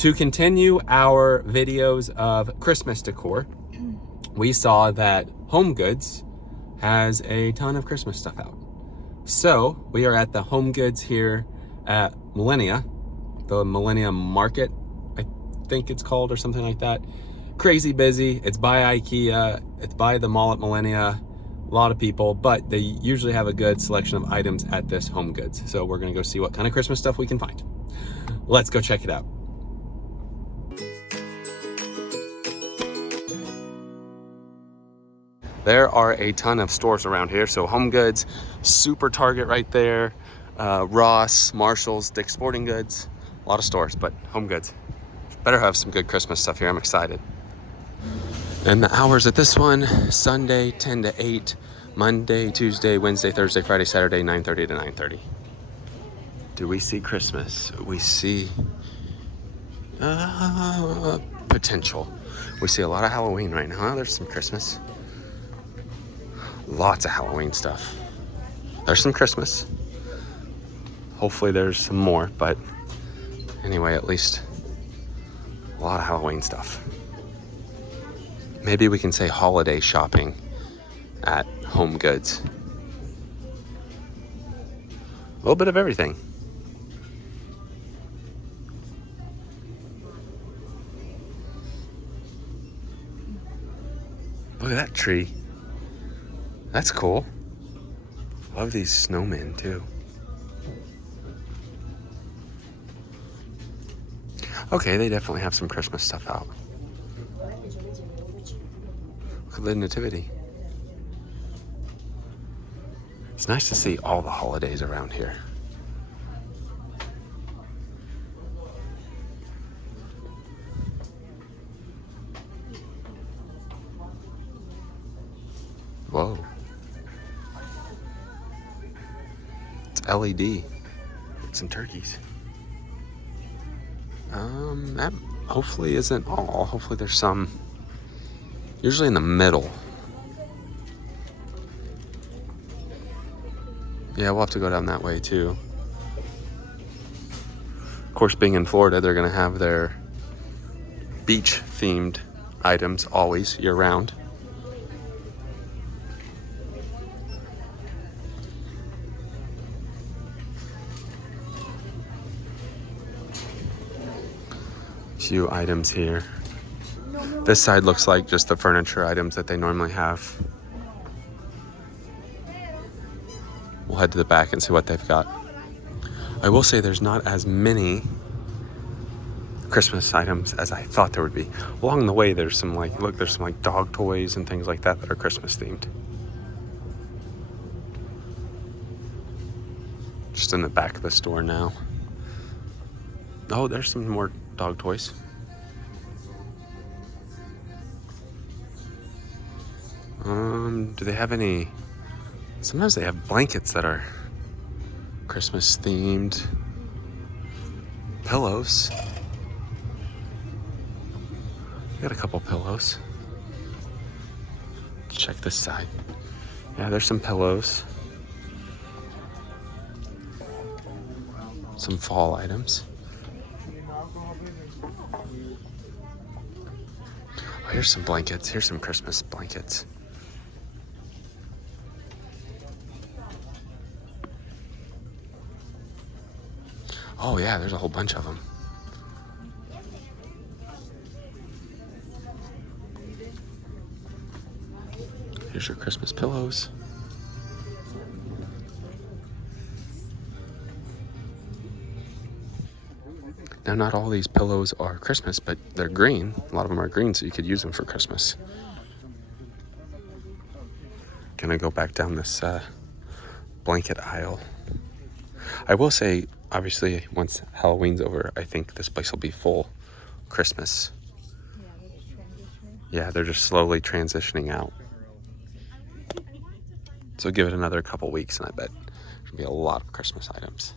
To continue our videos of Christmas decor, we saw that HomeGoods has a ton of Christmas stuff out. So we are at the HomeGoods here at Millenia, the Millenia Market, I think it's called, or something like that. Crazy busy. It's by IKEA. It's by the mall at Millenia. A lot of people, but they usually have a good selection of items at this HomeGoods. So we're gonna go see what kind of Christmas stuff we can find. Let's go check it out. There are a ton of stores around here. So HomeGoods, Super Target right there, Ross, Marshalls, Dick's Sporting Goods, a lot of stores, but HomeGoods. Better have some good Christmas stuff here. I'm excited. And the hours at this one, Sunday 10 to 8, Monday, Tuesday, Wednesday, Thursday, Friday, Saturday, 9:30 to 9:30. Do we see Christmas? We see potential. We see a lot of Halloween right now. There's some Christmas. Lots of Halloween stuff. There's some Christmas. Hopefully there's some more, but anyway, at least a lot of Halloween stuff. Maybe we can say holiday shopping at HomeGoods. A little bit of everything. Look at that tree. That's cool. Love these snowmen too. Okay, they definitely have some Christmas stuff out. Look at the nativity. It's nice to see all the holidays around here. Whoa. It's LED. Some turkeys. That hopefully isn't all. Hopefully there's some usually in the middle. Yeah, we'll have to go down that way too. Of course, being in Florida, they're gonna have their beach themed items always year round. Few items here. This side looks like just the furniture items that they normally have. We'll head to the back and see what they've got. I will say there's not as many Christmas items as I thought there would be. Along the way, there's some there's some dog toys and things like that that are Christmas themed. Just in the back of the store now. Oh, there's some more dog toys. Do they have any? Sometimes they have blankets that are Christmas themed. Pillows. Got a couple pillows. Check this side. Yeah, there's some pillows. Some fall items. Oh, here's some blankets. Here's some Christmas blankets. Oh yeah, there's a whole bunch of them. Here's your Christmas pillows. Now, not all these pillows are Christmas, but they're green. A lot of them are green, so you could use them for Christmas. Gonna go back down this blanket aisle. I will say, obviously, once Halloween's over, I think this place will be full Christmas. Yeah, they're just slowly transitioning out. So give it another couple weeks and I bet there'll be a lot of Christmas items.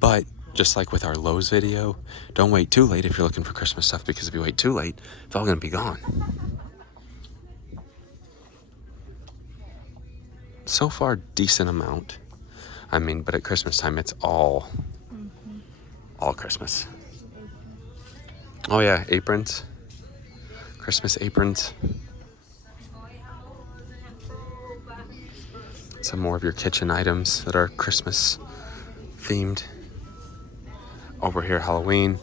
But just like with our Lowe's video, don't wait too late if you're looking for Christmas stuff, because if you wait too late, it's all gonna be gone. So far, decent amount. I mean, but at Christmas time, it's all Christmas. Oh yeah, aprons. Christmas aprons. Some more of your kitchen items that are Christmas themed. Over here, Halloween.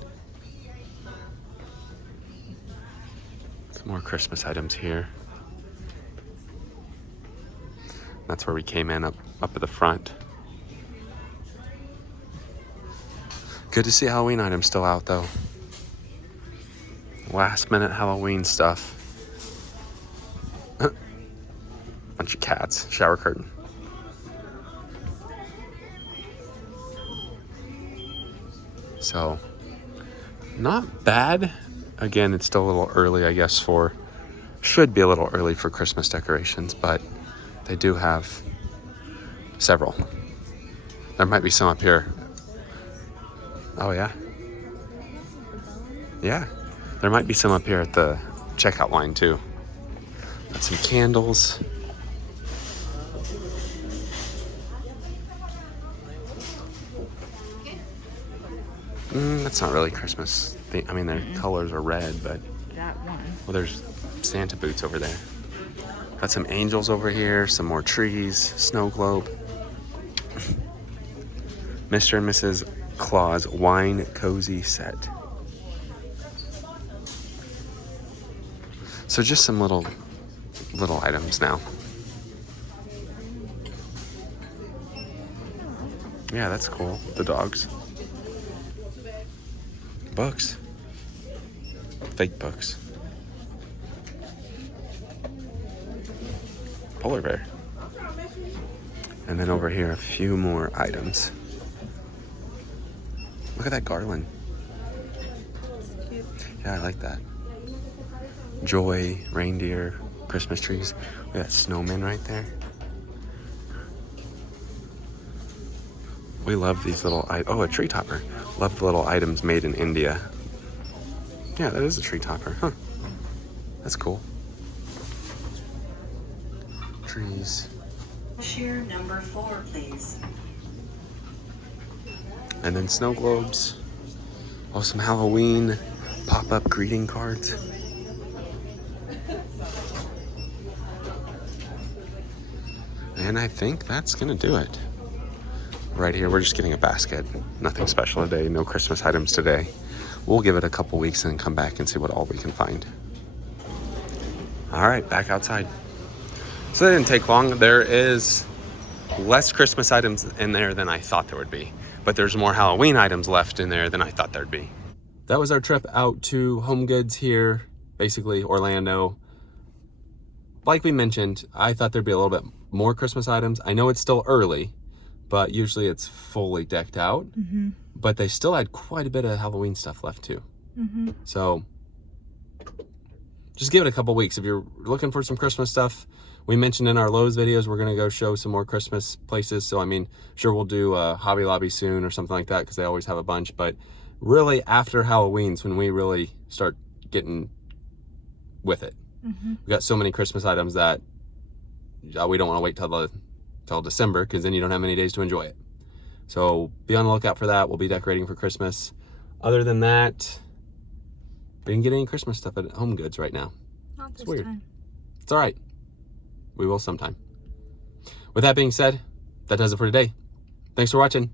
Some more Christmas items here. That's where we came in, up at the front. Good to see Halloween items still out though. Last minute Halloween stuff. Bunch of cats, shower curtain. So, not bad. Again, it's still a little early, I guess, should be a little early for Christmas decorations, but they do have several. There might be some up here. Oh yeah? Yeah. There might be some up here at the checkout line too. Got some candles. That's not really Christmas. I mean, their colors are red, but... That one. Well, there's Santa boots over there. Got some angels over here, some more trees, snow globe. Mr. and Mrs. Claus wine cozy set. So just some little items now. Yeah, that's cool. The dogs. Books. Fake books. Polar bear. And then over here, a few more items. Look at that garland. Cute. Yeah, I like that. Joy, reindeer, Christmas trees. Look at that snowman right there. We love these little, oh, a tree topper. Love the little items made in India. Yeah, that is a tree topper, huh? That's cool. Trees. Share number 4, please. And then snow globes. Oh, some Halloween pop-up greeting cards. And I think that's gonna do it. Right here, we're just getting a basket. Nothing special today, no Christmas items today. We'll give it a couple weeks and come back and see what all we can find. All right, back outside. So that didn't take long. There is less Christmas items in there than I thought there would be, but there's more Halloween items left in there than I thought there'd be. That was our trip out to HomeGoods here, basically Orlando. Like we mentioned, I thought there'd be a little bit more Christmas items. I know it's still early, but usually it's fully decked out. Mm-hmm. But they still had quite a bit of Halloween stuff left too. Mm-hmm. So just give it a couple weeks. If you're looking for some Christmas stuff, we mentioned in our Lowe's videos, we're gonna go show some more Christmas places. So I mean, sure, we'll do a Hobby Lobby soon or something like that, because they always have a bunch. But really after Halloween's when we really start getting with it. Mm-hmm. We got so many Christmas items that we don't want to wait till December, because then you don't have many days to enjoy it. So be on the lookout for that. We'll be decorating for Christmas. Other than that, we didn't get any Christmas stuff at HomeGoods right now. Not this It's weird. time. It's all right. We will sometime. With that being said, that does it for today. Thanks for watching.